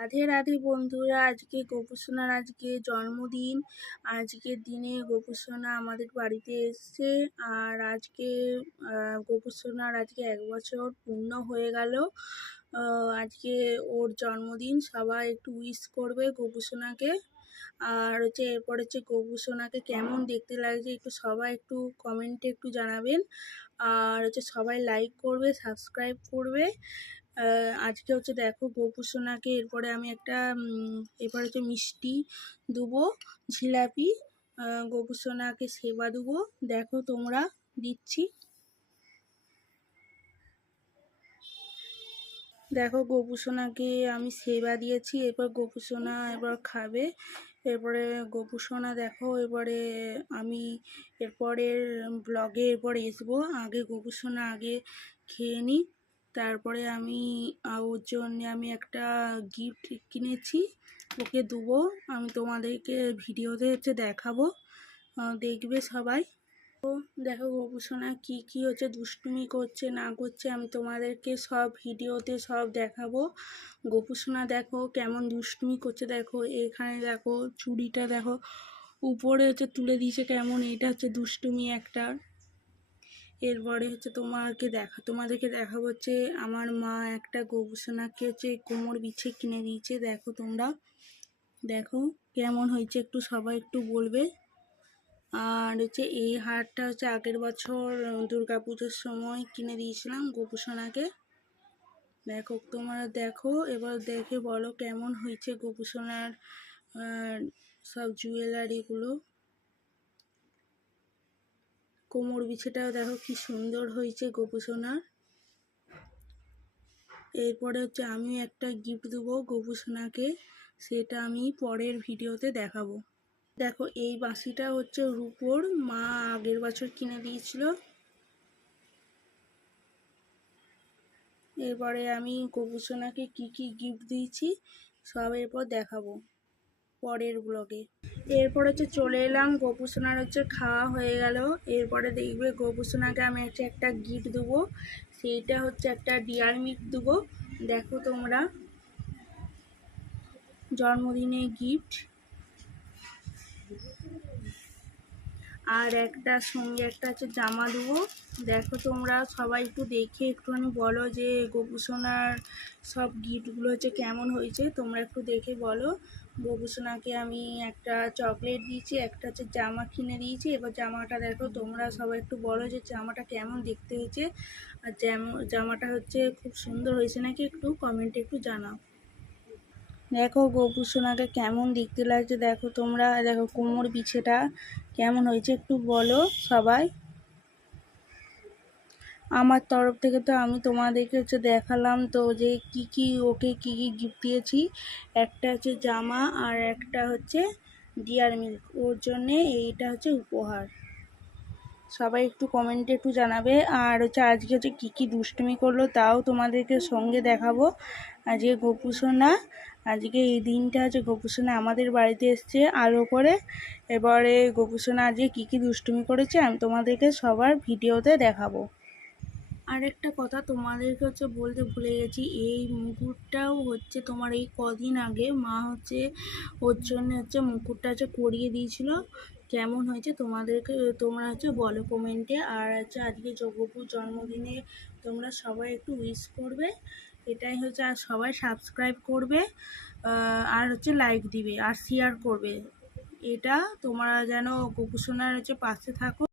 রাধে রাধে বন্ধুরা, আজকে গোপুসোনার আজকে জন্মদিন। আজকের দিনে গোপুসোনা আমাদের বাড়িতে এসছে। আর আজকে গোপুসোনার আজকে 1 বছর পূর্ণ হয়ে গেল। আজকে ওর জন্মদিন, সবাই একটু উইশ করবে গোপুসোনাকে। আর এরপর গোপুসোনাকে কেমন দেখতে লাগছে একটু সবাই একটু কমেন্টে একটু জানাবেন। আর সবাই লাইক করবে, সাবস্ক্রাইব করবে। আজকে দেখো গোপুসোনাকে এরপরে আমি একটা এরপরে মিষ্টি দেবো, জিলাপি। গোপুসোনাকে সেবা দেবো, দেখো তোমরা দিচ্ছি। দেখো গোপুসোনাকে আমি সেবা দিয়েছি, এরপর গোপুসোনা এবার খাবে। এরপরে গোপুসোনা দেখো, এরপরে আমি এরপরের ব্লগে এরপরে আসবো। আগে গোপুসোনা আগে খেয়ে নিই, তারপরে আমি ওর জন্যে আমি একটা গিফট কিনেছি, ওকে দেবো। আমি তোমাদেরকে ভিডিওতে দেখাবো, দেখবে সবাই। দেখো গোপুসোনা কি দুষ্টুমি করছে না করছে আমি তোমাদেরকে সব ভিডিওতে সব দেখাবো। গোপুসোনা দেখো কেমন দুষ্টুমি করছে, দেখো এখানে দেখো চুড়িটা দেখো উপরে তুলে দিয়েছে কেমন, এটা দুষ্টুমি একটা। এরপরে তোমাদেরকে দেখাবো আমার মা একটা গোপুসোনাকে কোমর বিছে কিনে দিয়েছে। দেখো তোমরা দেখো কেমন হয়েছে, একটু সবাই একটু বলবে। আর এই হারটা আগের বছর দুর্গাপুজোর সময় কিনে দিয়েছিলাম গোপুসোনাকে। দেখো তোমরা দেখো, এবার দেখে বলো কেমন হয়েছে গোপুসোনার সব জুয়েলারিগুলো। কোমর বিছেটাও দেখো কি সুন্দর হয়েছে গোপুসোনার। এরপরে আমি একটা গিফট দেবো গোপুসোনাকে, সেটা আমি পরের ভিডিওতে দেখাবো। দেখো এই বাঁশিটা রূপোর, মা আগের বছর কিনে দিয়েছিল। এরপরে আমি গোপুসোনাকে কি গিফট দিয়েছি সব এরপর দেখাবো পরের ব্লগে। এরপর চলে এলাম, গোপুসোনার খাওয়া হয়ে গেল। এরপরে দেখবে গোপুসোনাকে আমি একটা গিফট দেবো, সেইটা একটা ডিয়ার মিল্ক দেবো। দেখো তোমরা, জন্মদিনে গিফট। আর একটা সঙ্গে একটা জামা দেবো। দেখো তোমরা সবাই একটু দেখে একটুখানি বলো যে গোপুসোনার সব গিফটগুলো কেমন হয়েছে, তোমরা একটু দেখে বলো। গোপুসোনাকে আমি একটা চকলেট দিয়েছি, একটা জামা কিনে দিয়েছি। এবার জামাটা দেখো তোমরা সবাই একটু বলো যে জামাটা কেমন দেখতে হয়েছে। আর জামাটা খুব সুন্দর হয়েছে নাকি, একটু কমেন্টে একটু জানাও। দেখো গোপুসোনাকে কেমন দেখতে লাগছে, দেখো তোমরা দেখো কোমর বিছেটা কেমন হয়েছে একটু বলো সবাই। আমার তরফ থেকে আমি তোমাদেরকে দেখালাম তো যে ওকে কি গিফট দিয়েছি। একটা জামা আর একটা ডিয়ার মিল্ক, ওর জন্যে এইটা উপহার। সবাই একটু কমেন্টে একটু জানাবে। আর আজকে কি দুষ্টুমি করলো তাও তোমাদেরকে সঙ্গে দেখাবো। আজকে গোপুসোনা, আজকে এই দিনটা গোপুসোনা আমাদের বাড়িতে এসছে আলো করে। এবারে গোপুসোনা আজকে কি দুষ্টুমি করেছে আমি তোমাদেরকে সবার ভিডিওতে দেখাবো। আর একটা কথা তোমাদেরকে বলতে ভুলে গেছি, এই মুকুটটাও তোমার এই কদিন আগে মা ওর জন্য মুকুটটা করিয়ে দিয়েছিল। কেমন হয়েছে তোমাদেরকে তোমরা বলো কমেন্টে। আর আজকে গপুর জন্মদিনে তোমরা সবাই একটু উইশ করবে, এটাই আর সবাই সাবস্ক্রাইব করবে। আর লাইক দিবে আর শেয়ার করবে। এটা তোমরা যেন গোপুসোনার পাশে থাকো।